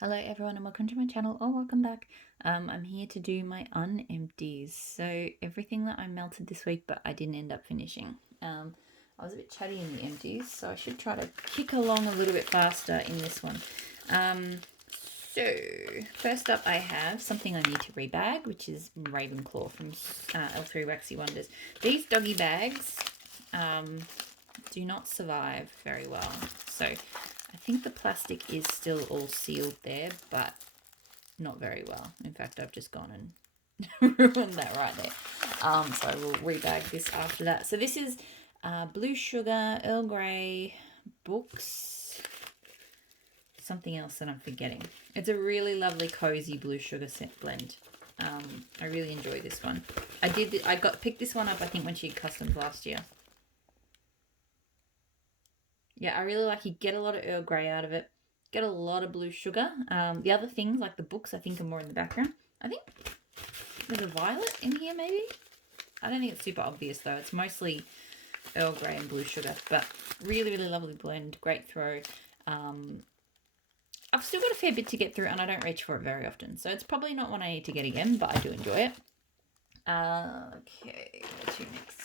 Hello everyone and welcome to my channel or welcome back. I'm here to do my unempties. So everything that I melted this week but I didn't end up finishing. I was a bit chatty in the empties, so I should try to kick along a little bit faster in this one. So first up I have something I need to rebag, which is Ravenclaw from L3 Waxy Wonders. These doggy bags do not survive very well. So I think the plastic is still all sealed there, but not very well. In fact, I've just gone and ruined that right there. So I will rebag this after that. So this is Blue Sugar, Earl Grey, Books, something else that I'm forgetting. It's a really lovely cozy blue sugar scent blend. I really enjoy this one. I picked this one up I think when she customed last year. Yeah, I really like it. Get a lot of Earl Grey out of it. Get a lot of blue sugar. The other things, like the Books, I think are more in the background. I think there's a violet in here, maybe? I don't think it's super obvious, though. It's mostly Earl Grey and blue sugar. But really, really lovely blend. Great throw. I've still got a fair bit to get through, and I don't reach for it very often. So it's probably not one I need to get again, but I do enjoy it. Okay, where to next?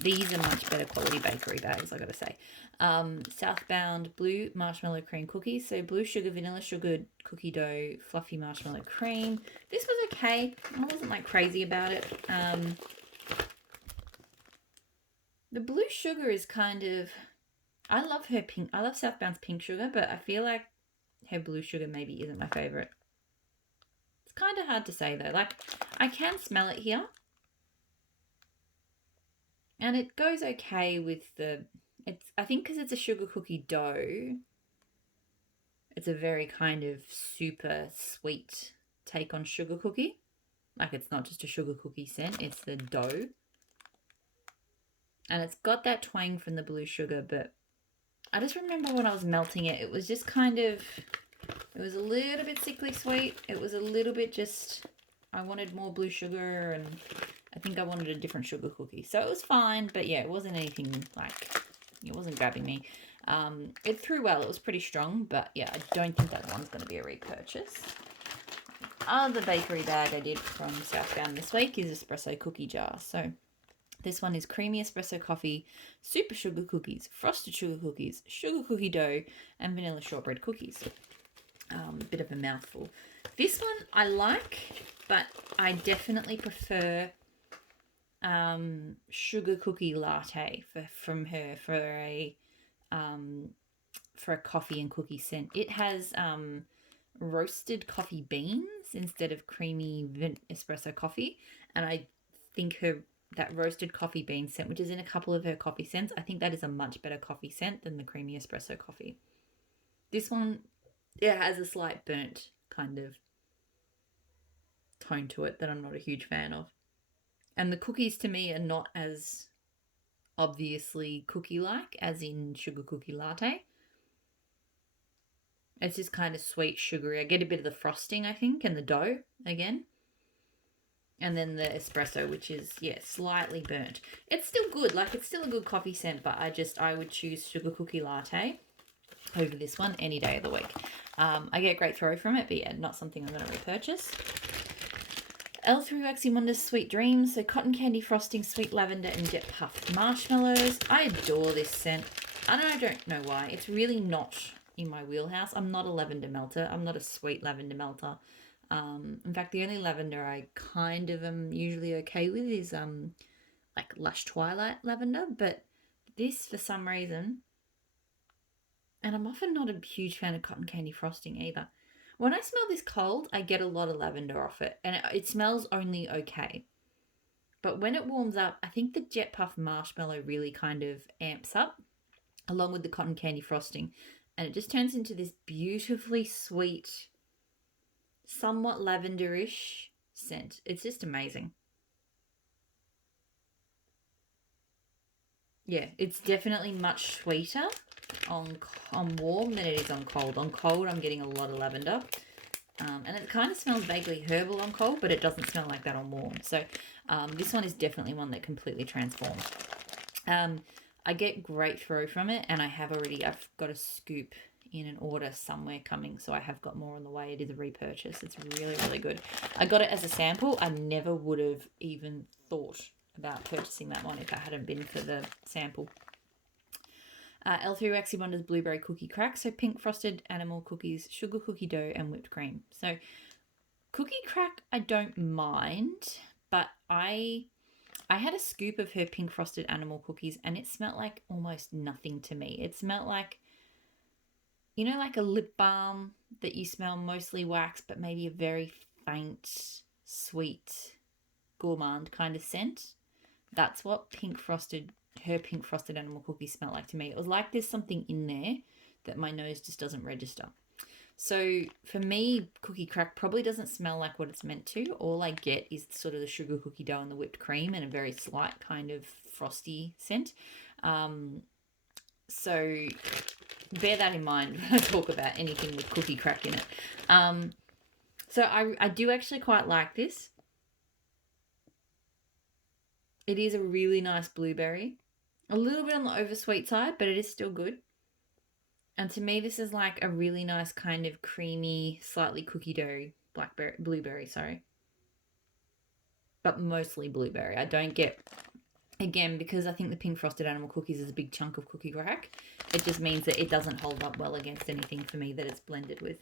These are much better quality bakery bags, I gotta say. Southbound blue marshmallow cream cookies. So blue sugar, vanilla sugar, cookie dough, fluffy marshmallow cream. This was okay. I wasn't like crazy about it. The blue sugar is kind of, I love her pink. I love Southbound's pink sugar, but I feel like her blue sugar maybe isn't my favorite. It's kind of hard to say though. Like I can smell it here. And it goes okay with I think because it's a sugar cookie dough, it's a very kind of super sweet take on sugar cookie. Like it's not just a sugar cookie scent, it's the dough. And it's got that twang from the blue sugar, but I just remember when I was melting it, it was just kind of, it was a little bit sickly sweet. It was a little bit just, I wanted more blue sugar and I think I wanted a different sugar cookie. So it was fine, but yeah, it wasn't anything like, it wasn't grabbing me. It threw well. It was pretty strong, but yeah, I don't think that one's going to be a repurchase. Other bakery bag I did from Southbound this week is espresso cookie jar. So this one is creamy espresso coffee, super sugar cookies, frosted sugar cookies, sugar cookie dough, and vanilla shortbread cookies. Bit of a mouthful. This one I like, but I definitely prefer sugar cookie latte from her for a coffee and cookie scent. It has roasted coffee beans instead of creamy espresso coffee, and I think that roasted coffee bean scent, which is in a couple of her coffee scents, I think that is a much better coffee scent than the creamy espresso coffee. This one, it has a slight burnt kind of tone to it that I'm not a huge fan of. And the cookies to me are not as obviously cookie-like as in sugar cookie latte. It's just kind of sweet, sugary. I get a bit of the frosting, I think, and the dough again. And then the espresso, which is, yeah, slightly burnt. It's still good. Like, it's still a good coffee scent, but I would choose sugar cookie latte over this one any day of the week. I get a great throw from it, but yeah, not something I'm going to repurchase. L3 Waxy Wonders Sweet Dreams, so cotton candy frosting, sweet lavender, and jet puffed marshmallows. I adore this scent. I don't know why. It's really not in my wheelhouse. I'm not a lavender melter. I'm not a sweet lavender melter. In fact, the only lavender I kind of am usually okay with is like Lush Twilight lavender, but this for some reason, and I'm often not a huge fan of cotton candy frosting either. When I smell this cold, I get a lot of lavender off it, and it smells only okay. But when it warms up, I think the jet puff marshmallow really kind of amps up, along with the cotton candy frosting, and it just turns into this beautifully sweet, somewhat lavenderish scent. It's just amazing. Yeah, it's definitely much sweeter on warm than it is on cold. On cold, I'm getting a lot of lavender. And it kind of smells vaguely herbal on cold, but it doesn't smell like that on warm. So this one is definitely one that completely transforms. I get great throw from it, and I've got a scoop in an order somewhere coming, so I have got more on the way. It is a repurchase. It's really, really good. I got it as a sample. I never would have even thought about purchasing that one if it hadn't been for the sample. L3 Waxy Wonders Blueberry Cookie Crack. So pink frosted animal cookies, sugar cookie dough, and whipped cream. So cookie crack I don't mind, but I had a scoop of her pink frosted animal cookies and it smelled like almost nothing to me. It smelled like, you know, like a lip balm that you smell mostly wax, but maybe a very faint, sweet, gourmand kind of scent. That's what her pink frosted animal cookies smelled like to me. It was like there's something in there that my nose just doesn't register. So for me, cookie crack probably doesn't smell like what it's meant to. All I get is sort of the sugar cookie dough and the whipped cream and a very slight kind of frosty scent. So bear that in mind when I talk about anything with cookie crack in it. So I do actually quite like this. It is a really nice blueberry. A little bit on the oversweet side, but it is still good. And to me, this is like a really nice kind of creamy, slightly cookie dough blueberry, sorry. But mostly blueberry. I don't get, again, because I think the pink frosted animal cookies is a big chunk of cookie crack, it just means that it doesn't hold up well against anything for me that it's blended with.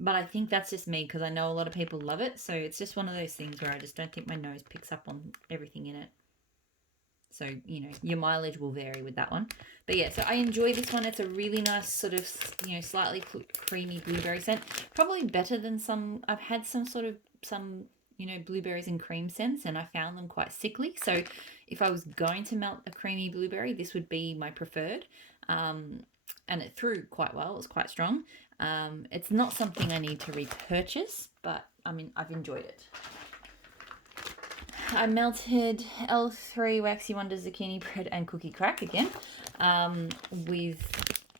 But I think that's just me because I know a lot of people love it. So it's just one of those things where I just don't think my nose picks up on everything in it. So, you know, your mileage will vary with that one. But yeah, so I enjoy this one. It's a really nice sort of, you know, slightly creamy blueberry scent. Probably better than some, I've had some, you know, blueberries and cream scents and I found them quite sickly. So if I was going to melt a creamy blueberry, this would be my preferred. And it threw quite well. It was quite strong. It's not something I need to repurchase, but I mean, I've enjoyed it. I melted L3 Waxy Wonder Zucchini Bread and Cookie Crack again with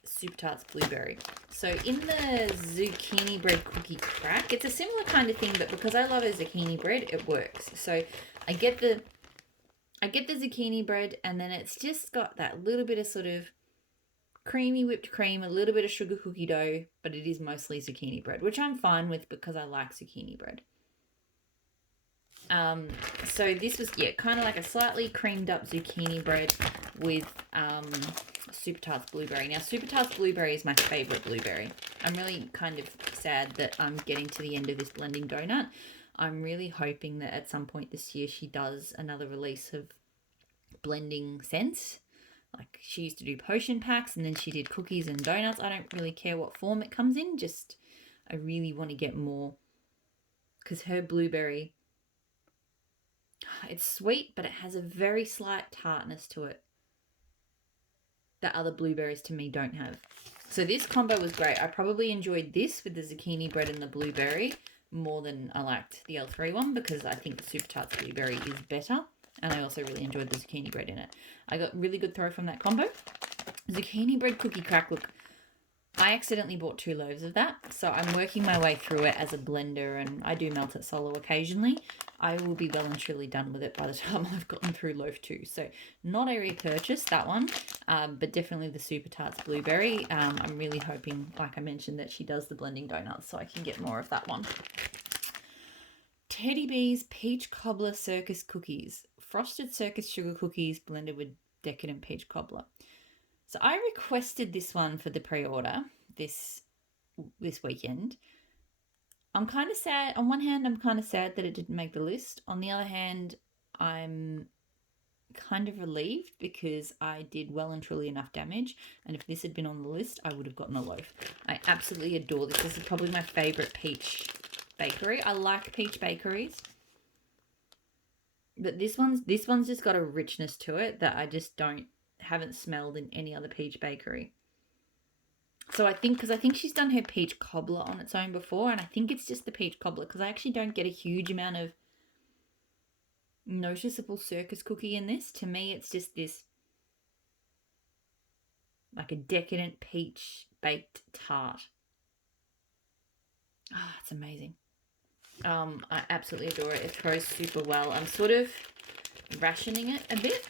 Super Tarts Blueberry. So in the Zucchini Bread Cookie Crack, it's a similar kind of thing, but because I love a zucchini bread, it works. So I get the zucchini bread and then it's just got that little bit of sort of creamy whipped cream, a little bit of sugar cookie dough, but it is mostly zucchini bread, which I'm fine with because I like zucchini bread. So this was, yeah, kind of like a slightly creamed up zucchini bread with Super Tarts Blueberry. Now, Super Tarts Blueberry is my favorite blueberry. I'm really kind of sad that I'm getting to the end of this blending donut. I'm really hoping that at some point this year she does another release of blending scents. Like she used to do potion packs and then she did cookies and donuts. I don't really care what form it comes in. Just I really want to get more because her blueberry, it's sweet, but it has a very slight tartness to it that other blueberries to me don't have. So this combo was great. I probably enjoyed this with the zucchini bread and the blueberry more than I liked the L3 one because I think the Super Tarts Blueberry is better. And I also really enjoyed the zucchini bread in it. I got really good throw from that combo. Zucchini bread cookie crack. Look, I accidentally bought 2 loaves of that. So I'm working my way through it as a blender and I do melt it solo occasionally. I will be well and truly done with it by the time I've gotten through loaf 2. So not a repurchase, that one, but definitely the Super Tarts Blueberry. I'm really hoping, like I mentioned, that she does the blending donuts so I can get more of that one. Teddy B's Peach Cobbler Circus Cookies. Frosted circus sugar cookies blended with decadent peach cobbler. So I requested this one for the pre-order this weekend. I'm kind of sad. On one hand, I'm kind of sad that it didn't make the list. On the other hand, I'm kind of relieved because I did well and truly enough damage. And if this had been on the list, I would have gotten a loaf. I absolutely adore this. This is probably my favorite peach bakery. I like peach bakeries. But this one's just got a richness to it that I just haven't smelled in any other peach bakery. So I think she's done her peach cobbler on its own before, and I think it's just the peach cobbler because I actually don't get a huge amount of noticeable circus cookie in this. To me, it's just this like a decadent peach baked tart. Ah, it's amazing. I absolutely adore it. It throws super well. I'm sort of rationing it a bit.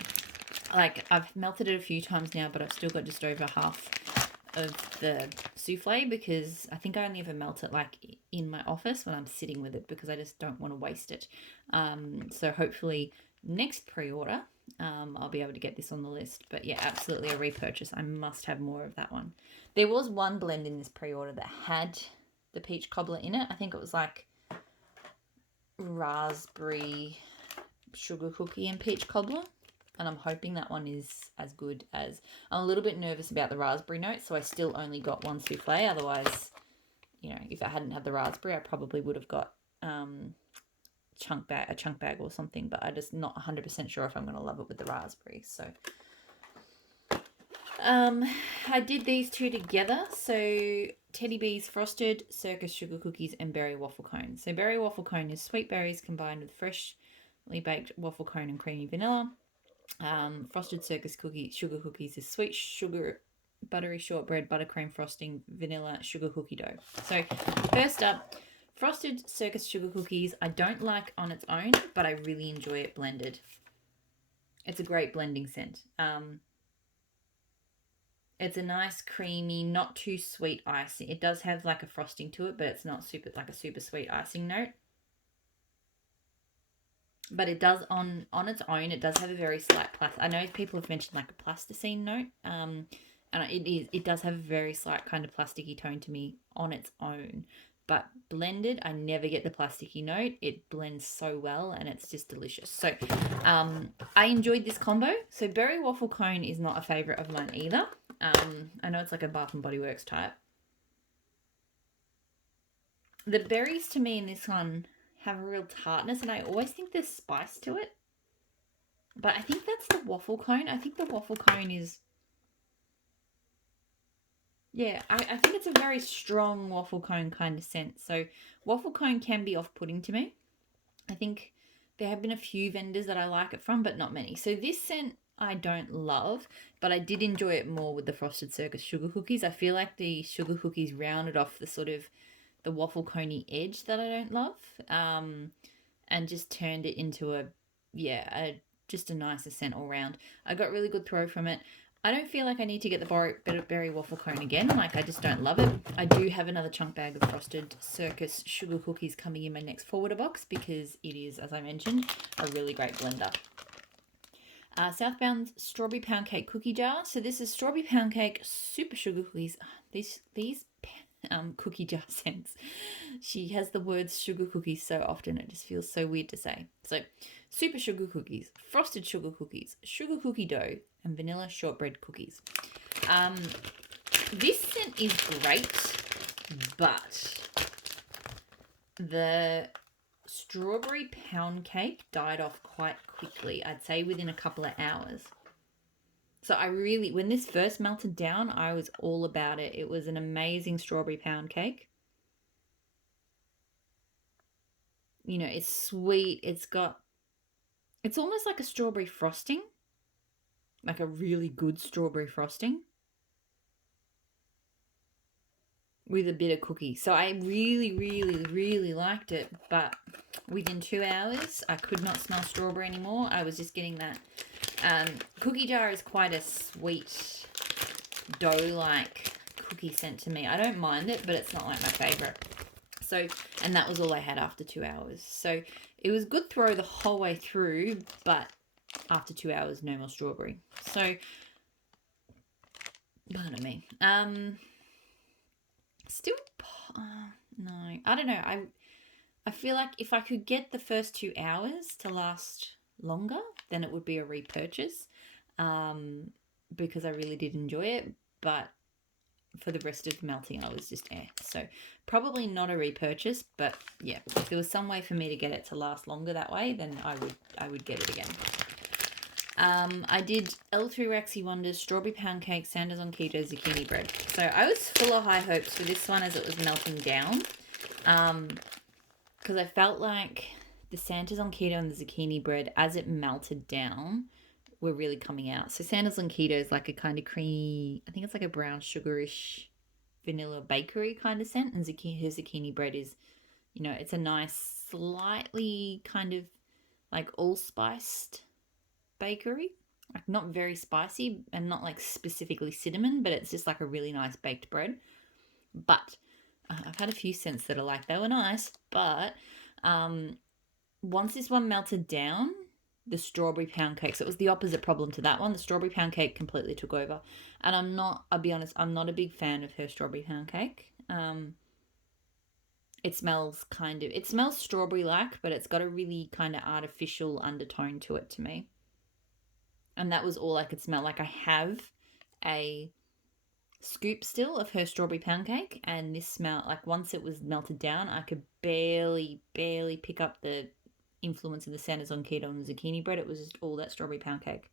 Like I've melted it a few times now, but I've still got just over half of the souffle because I think I only ever melt it like in my office when I'm sitting with it because I just don't want to waste it. So hopefully next pre-order, I'll be able to get this on the list. But yeah, absolutely a repurchase. I must have more of that one. There was one blend in this pre-order that had the peach cobbler in it. I think it was like raspberry sugar cookie and peach cobbler. And I'm hoping that one is as good as... I'm a little bit nervous about the raspberry note, so I still only got one souffle. Otherwise, you know, if I hadn't had the raspberry, I probably would have got a chunk bag or something, but I'm just not 100% sure if I'm going to love it with the raspberry. So I did these two together. So Teddy Bees Frosted Circus Sugar Cookies and Berry Waffle Cone. So Berry Waffle Cone is sweet berries combined with freshly baked waffle cone and creamy vanilla. Frosted Circus Sugar Cookies is sweet sugar, buttery shortbread, buttercream frosting, vanilla, sugar cookie dough. So first up, Frosted Circus Sugar Cookies I don't like on its own, but I really enjoy it blended. It's a great blending scent. It's a nice creamy, not too sweet icing. It does have like a frosting to it, but it's not super sweet icing note. But it does on its own. It does have a very slight I know people have mentioned like a plasticine note, and it does have a very slight kind of plasticky tone to me on its own. But blended, I never get the plasticky note. It blends so well, and it's just delicious. So, I enjoyed this combo. So berry waffle cone is not a favorite of mine either. I know it's like a Bath and Body Works type. The berries to me in this one have a real tartness, and I always think there's spice to it. But I think that's the waffle cone. I think the waffle cone is... Yeah, I think it's a very strong waffle cone kind of scent. So waffle cone can be off-putting to me. I think there have been a few vendors that I like it from, but not many. So this scent I don't love, but I did enjoy it more with the Frosted Circus Sugar Cookies. I feel like the sugar cookies rounded off the sort of the waffle coney edge that I don't love, and just turned it into just a nicer scent all round. I got really good throw from it. I don't feel like I need to get the berry waffle cone again. Like, I just don't love it. I do have another chunk bag of Frosted Circus Sugar Cookies coming in my next forwarder box because it is, as I mentioned, a really great blender. Southbound Strawberry Pound Cake Cookie Jar. So this is Strawberry Pound Cake Super Sugar Cookies. These cookie jar scents. She has the words sugar cookies so often it just feels so weird to say. So super sugar cookies, frosted sugar cookies, sugar cookie dough, and vanilla shortbread cookies. This scent is great, but the strawberry pound cake died off quite quickly. I'd say within a couple of hours. So when this first melted down, I was all about it. It was an amazing strawberry pound cake. You know, it's sweet. It's almost like a strawberry frosting. Like a really good strawberry frosting. With a bit of cookie. So I really, really, really liked it. But within 2 hours, I could not smell strawberry anymore. I was just getting that. Cookie jar is quite a sweet, dough-like cookie scent to me. I don't mind it, but it's not like my favourite. So, and that was all I had after 2 hours. So it was good throw the whole way through, but after 2 hours, no more strawberry. So, pardon me. Still, no, I don't know. I feel like if I could get the first 2 hours to last longer, then it would be a repurchase, because I really did enjoy it. But for the rest of the melting, I was just so probably not a repurchase. But yeah, if there was some way for me to get it to last longer that way, then I would get it again. I did L3 Waxy Wonders Strawberry Pound Cake Sanders on Keto Zucchini Bread. So I was full of high hopes for this one as it was melting down, because I felt like the Santas on Keto and the zucchini bread, as it melted down, were really coming out. So Santas on Keto is like a kind of creamy, I think it's like a brown sugarish vanilla bakery kind of scent, and her zucchini bread is, you know, it's a nice, slightly kind of like all-spiced bakery. Like not very spicy and not like specifically cinnamon, but it's just like a really nice baked bread. But I've had a few scents that are like, they were nice, but once this one melted down, the strawberry pound cake, so it was the opposite problem to that one. The strawberry pound cake completely took over. And I'll be honest, I'm not a big fan of her strawberry pound cake. It smells strawberry like, but it's got a really kind of artificial undertone to it to me. And that was all I could smell. Like I have a scoop still of her strawberry pound cake, and this smell, like once it was melted down, I could barely pick up the influence of the Santa's on keto and the zucchini bread. It was just all that strawberry pound cake.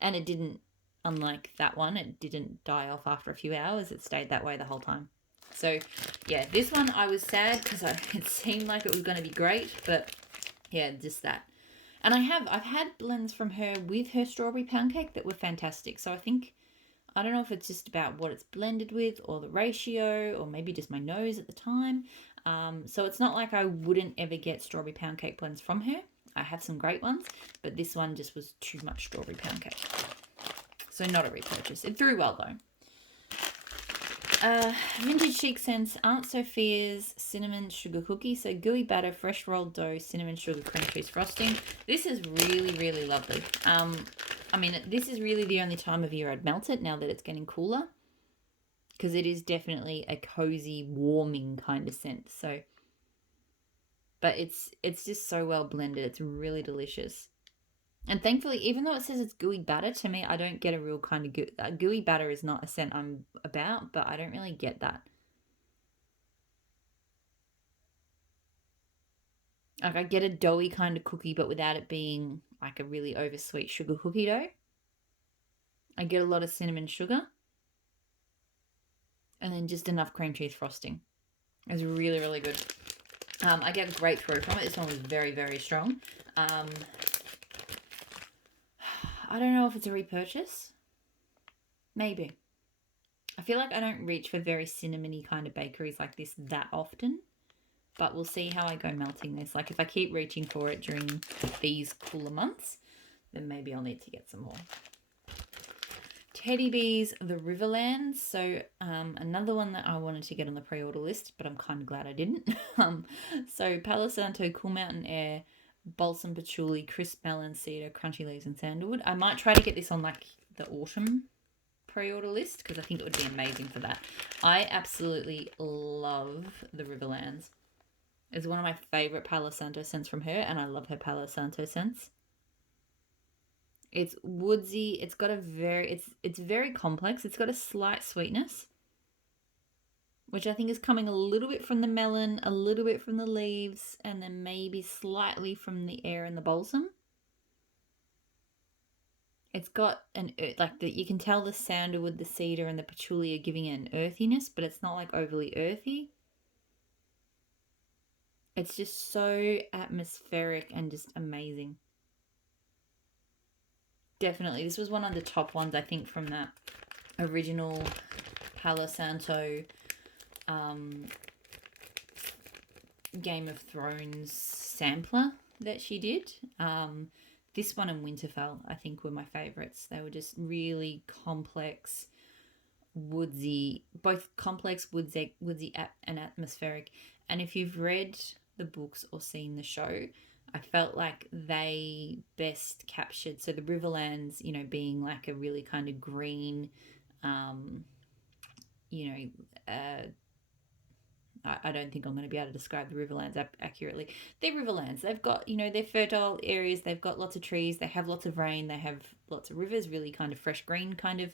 And it didn't, unlike that one, it didn't die off after a few hours. It stayed that way the whole time. So yeah, this one I was sad because it seemed like it was going to be great, but yeah, just that. And I've had blends from her with her strawberry pound cake that were fantastic. So I don't know if it's just about what it's blended with or the ratio or maybe just my nose at the time. So it's not like I wouldn't ever get strawberry pound cake blends from her. I have some great ones, but this one just was too much strawberry pound cake. So not a repurchase. It threw well though. Vintage chic scents, Aunt Sophia's cinnamon sugar cookie. So gooey batter, fresh rolled dough, cinnamon sugar cream cheese frosting. This is really, really lovely. I mean, this is really the only time of year I'd melt it now that it's getting cooler, because it is definitely a cozy, warming kind of scent. So, but it's just so well blended. It's really delicious. And thankfully, even though it says it's gooey batter, to me, I don't get a real kind of gooey batter is not a scent I'm about, but I don't really get that. Like I get a doughy kind of cookie, but without it being like a really oversweet sugar cookie dough. I get a lot of cinnamon sugar. And then just enough cream cheese frosting. It's really, really good. I get a great throw from it. This one was very, very strong. I don't know if it's a repurchase. Maybe. I feel like I don't reach for very cinnamony kind of bakeries like this that often. But we'll see how I go melting this. Like if I keep reaching for it during these cooler months, then maybe I'll need to get some more. Teddy Bees, the Riverlands. So another one that I wanted to get on the pre-order list, but I'm kind of glad I didn't. So Palo Santo, Cool Mountain Air, Balsam Patchouli, Crisp Melon, Cedar, Crunchy Leaves and Sandalwood. I might try to get this on like the autumn pre-order list because I think it would be amazing for that. I absolutely love the Riverlands. It's one of my favorite Palo Santo scents from her, and I love her Palo Santo scents. It's woodsy. It's got it's very complex. It's got a slight sweetness, which I think is coming a little bit from the melon, a little bit from the leaves, and then maybe slightly from the air and the balsam. It's got you can tell the sandalwood, the cedar, and the patchouli are giving it an earthiness, but it's not like overly earthy. It's just so atmospheric and just amazing. Definitely. This was one of the top ones, I think, from that original Palo Santo Game of Thrones sampler that she did. This one and Winterfell, I think, were my favourites. They were just really complex, woodsy, both complex, woodsy and atmospheric. And if you've read the books or seen the show, I felt like they best captured, so the Riverlands, being like a really kind of green, I don't think I'm going to be able to describe the Riverlands accurately. They're Riverlands. They've got, they're fertile areas. They've got lots of trees. They have lots of rain. They have lots of rivers, really kind of fresh green kind of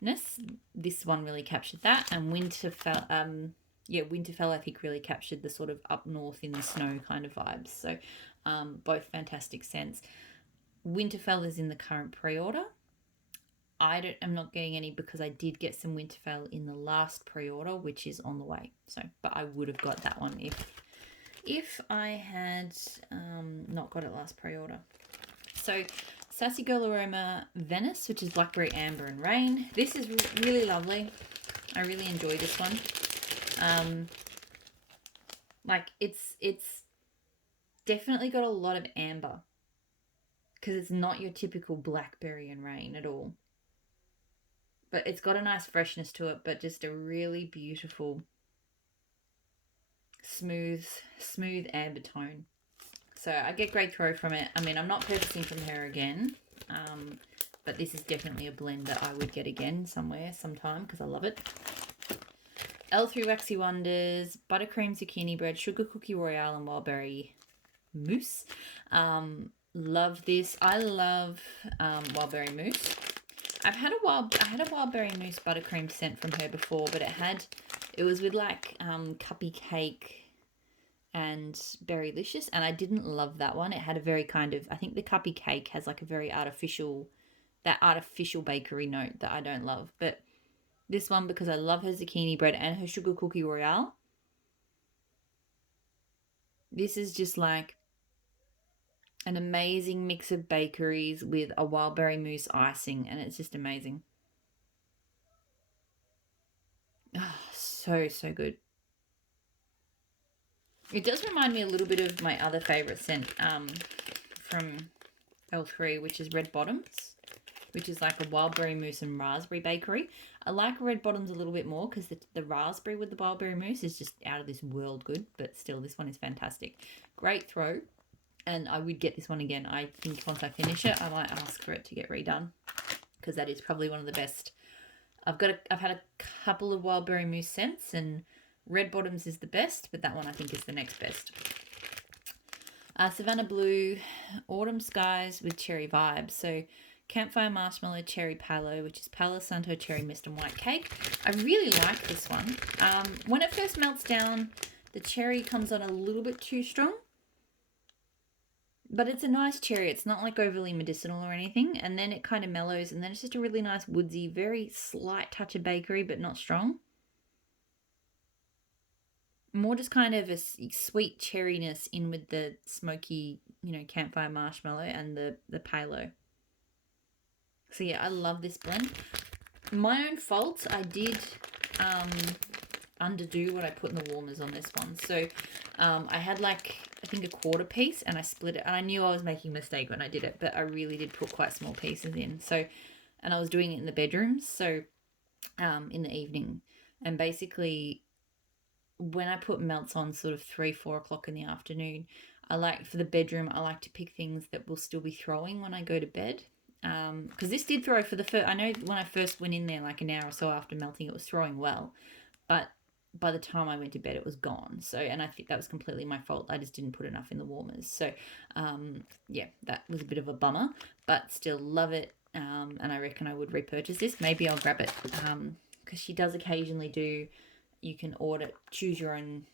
ness. This one really captured that. And Winterfell, Winterfell I think really captured the sort of up north in the snow kind of vibes. So both fantastic scents. Winterfell is in the current pre-order. I'm not getting any because I did get some Winterfell in the last pre-order, which is on the way. So, but I would have got that one if I had not got it last pre-order. So, Sassy Girl Aroma Venice, which is Blackberry Amber and Rain. This is really lovely. I really enjoy this one. It's definitely got a lot of amber because it's not your typical blackberry and rain at all. But it's got a nice freshness to it, but just a really beautiful, smooth amber tone. So I get great throw from it. I mean, I'm not purchasing from her again, but this is definitely a blend that I would get again sometime, because I love it. L3 Waxy Wonders, Buttercream Zucchini Bread, Sugar Cookie Royale, and Wildberry Mousse. Love this. I love Wildberry Mousse. I had a Wildberry Mousse buttercream scent from her before, but it was with like Cuppy Cake and Berrylicious, and I didn't love that one. It had a very kind of, I think the Cuppy Cake has like a very artificial bakery note that I don't love. But this one, because I love her zucchini bread and her Sugar Cookie Royale, this is just like an amazing mix of bakeries with a Wildberry Mousse icing, and it's just amazing. Oh, so good. It does remind me a little bit of my other favourite scent from L3, which is Red Bottoms, which is like a Wildberry Mousse and Raspberry Bakery. I like Red Bottoms a little bit more because the raspberry with the Wildberry Mousse is just out of this world good, but still this one is fantastic. Great throw, and I would get this one again. I think once I finish it, I might ask for it to get redone, because that is probably one of the best. I've had a couple of Wildberry Mousse scents, and Red Bottoms is the best, but that one I think is the next best. Savannah Blue, Autumn Skies with Cherry Vibes. So Campfire Marshmallow Cherry Palo, which is Palo Santo Cherry Mist and White Cake. I really like this one. When it first melts down, the cherry comes on a little bit too strong, but it's a nice cherry. It's not like overly medicinal or anything, and then it kind of mellows, and then it's just a really nice woodsy, very slight touch of bakery, but not strong. More just kind of a sweet cherryness in with the smoky, campfire marshmallow and the palo. So yeah, I love this blend. My own fault, I did underdo what I put in the warmers on this one. So I had like, I think a quarter piece, and I split it, and I knew I was making a mistake when I did it, but I really did put quite small pieces in. So, and I was doing it in the bedrooms, so in the evening, and basically when I put melts on sort of 3-4 o'clock in the afternoon, for the bedroom, I like to pick things that will still be throwing when I go to bed. Because this did throw for the first, I know when I first went in there, like an hour or so after melting, it was throwing well, but by the time I went to bed, it was gone. So, and I think that was completely my fault. I just didn't put enough in the warmers. So, yeah, that was a bit of a bummer, but still love it. And I reckon I would repurchase this. Maybe I'll grab it, because she does occasionally do, you can choose your own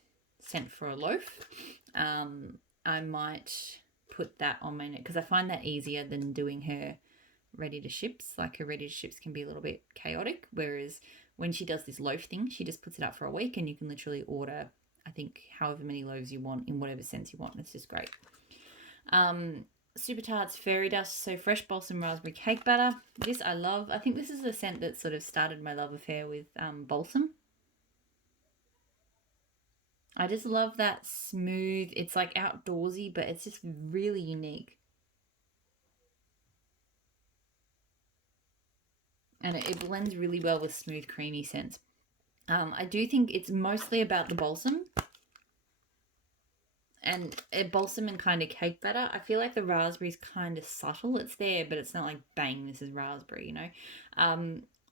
scent for a loaf. I might put that on my note, because I find that easier than doing her ready to ships. Like, her ready to ships can be a little bit chaotic, whereas when she does this loaf thing, she just puts it up for a week, and you can literally order, I think, however many loaves you want in whatever sense you want. It's just great. Super Tarts Fairy Dust, so fresh balsam raspberry cake batter. This I love. I think this is the scent that sort of started my love affair with balsam. I just love that smooth, it's like outdoorsy, but it's just really unique. And it blends really well with smooth, creamy scents. I do think it's mostly about the balsam. And balsam and kind of cake batter. I feel like the raspberry is kind of subtle. It's there, but it's not like, bang, this is raspberry,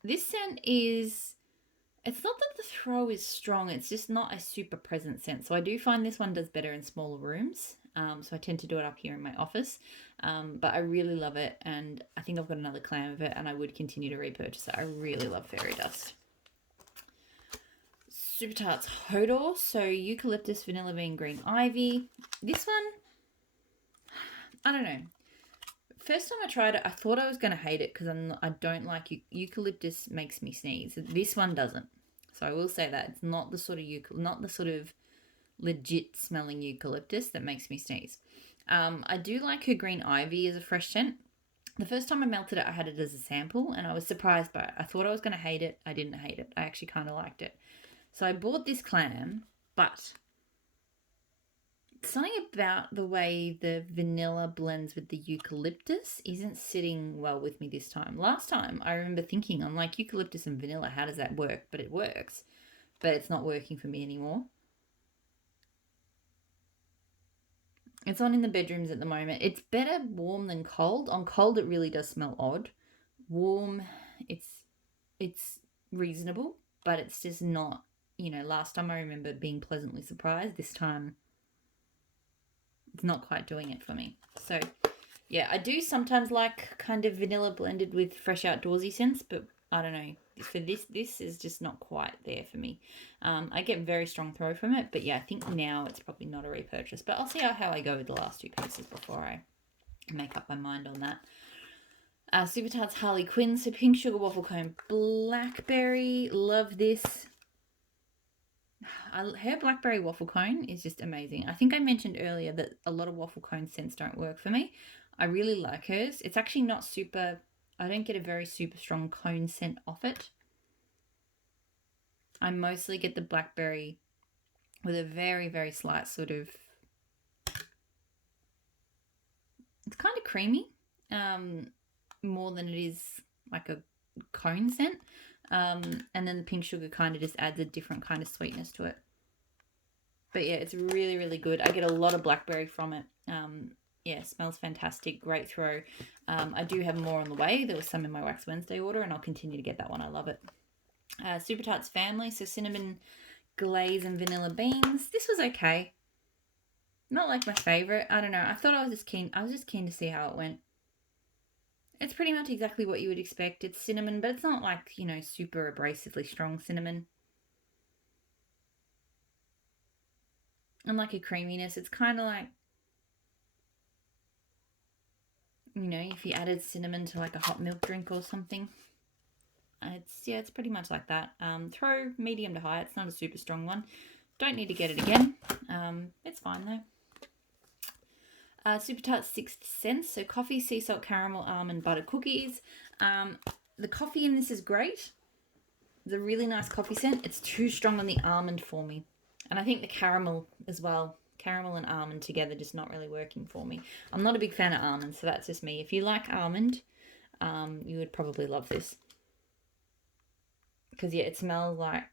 This scent is, it's not that the throw is strong, it's just not a super present scent. So I do find this one does better in smaller rooms. So I tend to do it up here in my office. But I really love it, and I think I've got another clam of it, and I would continue to repurchase it. I really love fairy dust. Super Tarts Hodor, so eucalyptus, vanilla bean, green ivy. This one, I don't know. First time I tried it, I thought I was going to hate it because I don't like eucalyptus. Makes me sneeze. This one doesn't. So I will say that it's not the sort of legit smelling eucalyptus that makes me sneeze. I do like her green ivy as a fresh scent. The first time I melted it, I had it as a sample, and I was surprised by it. I thought I was going to hate it. I didn't hate it. I actually kind of liked it. So I bought this clam, but something about the way the vanilla blends with the eucalyptus isn't sitting well with me this time. Last time, I remember thinking, I'm like, eucalyptus and vanilla, how does that work? But it works. But it's not working for me anymore. It's on in the bedrooms at the moment. It's better warm than cold. On cold, it really does smell odd. Warm, it's reasonable, but it's just not. Last time I remember being pleasantly surprised. This time, it's not quite doing it for me. So, yeah, I do sometimes like kind of vanilla blended with fresh outdoorsy scents, but I don't know. For this is just not quite there for me. I get very strong throw from it, but yeah, I think now it's probably not a repurchase. But I'll see how I go with the last two pieces before I make up my mind on that. Super Tarts Harley Quinn, so pink sugar waffle cone, blackberry, love this. Her blackberry waffle cone is just amazing. I think I mentioned earlier that a lot of waffle cone scents don't work for me. I really like hers. It's actually not super, I don't get a very super strong cone scent off it. I mostly get the blackberry with a very, very slight sort of, it's kind of creamy, more than it is like a cone scent. And then the pink sugar kind of just adds a different kind of sweetness to it. But yeah, it's really, really good. I get a lot of blackberry from it. Yeah, smells fantastic. Great throw. I do have more on the way. There was some in my Wax Wednesday order, and I'll continue to get that one. I love it. Super Tarts Family, so cinnamon glaze and vanilla beans. This was okay. Not like my favorite. I don't know. I was just keen to see how it went. It's pretty much exactly what you would expect. It's cinnamon, but it's not like, super abrasively strong cinnamon. And like a creaminess, it's kind of like, if you added cinnamon to like a hot milk drink or something. It's pretty much like that. Throw medium to high. It's not a super strong one. Don't need to get it again. It's fine though. Super Tarts Sixth Sense, so coffee, sea salt, caramel, almond, butter cookies. The coffee in this is great. It's a really nice coffee scent. It's too strong on the almond for me. And I think the caramel as well. Caramel and almond together just not really working for me. I'm not a big fan of almond, so that's just me. If you like almond, you would probably love this. Because, yeah, it smells like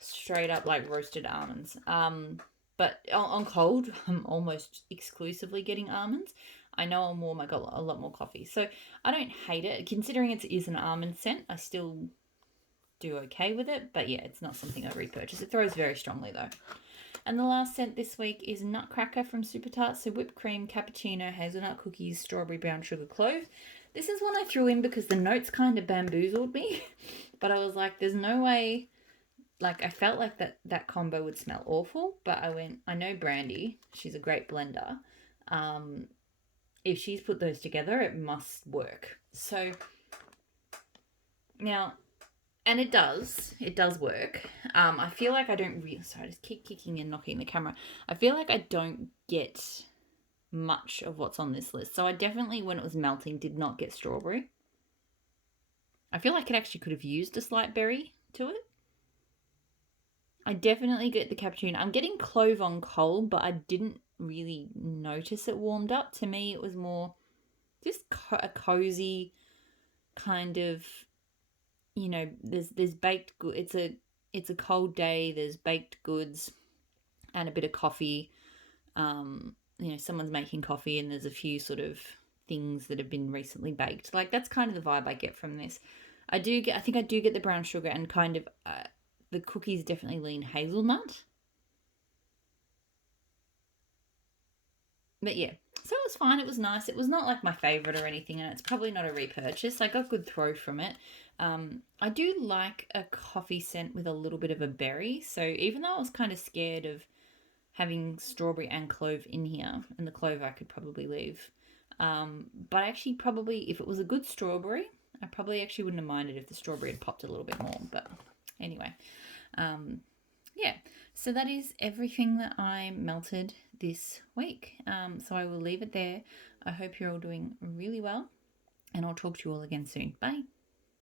straight up like roasted almonds. But on cold, I'm almost exclusively getting almonds. I know on warm, I got a lot more coffee. So I don't hate it. Considering it is an almond scent, I still do okay with it. But yeah, it's not something I repurchase. It throws very strongly though. And the last scent this week is Nutcracker from Super Tarts. So whipped cream, cappuccino, hazelnut cookies, strawberry, brown sugar, clove. This is one I threw in because the notes kind of bamboozled me. But I was like, there's no way. Like, I felt like that combo would smell awful, but I know Brandy, she's a great blender. If she's put those together, it must work. So, now, and it does work. I feel like I don't really, sorry, I just keep kicking and knocking the camera. I feel like I don't get much of what's on this list. So I definitely, when it was melting, did not get strawberry. I feel like it actually could have used a slight berry to it. I definitely get the cappuccino. I'm getting clove on cold, but I didn't really notice it warmed up. To me, it was more just a cozy kind of, there's baked good. It's a cold day. There's baked goods and a bit of coffee. Someone's making coffee and there's a few sort of things that have been recently baked. Like, that's kind of the vibe I get from this. I think I do get the brown sugar and kind of the cookies definitely lean hazelnut. But yeah, so it was fine. It was nice. It was not like my favourite or anything, and it's probably not a repurchase. I got good throw from it. I do like a coffee scent with a little bit of a berry. So even though I was kind of scared of having strawberry and clove in here, and the clove I could probably leave. But actually probably, if it was a good strawberry, I probably actually wouldn't have minded if the strawberry had popped a little bit more. But anyway, yeah, so that is everything that I melted this week. So I will leave it there. I hope you're all doing really well, and I'll talk to you all again soon. Bye.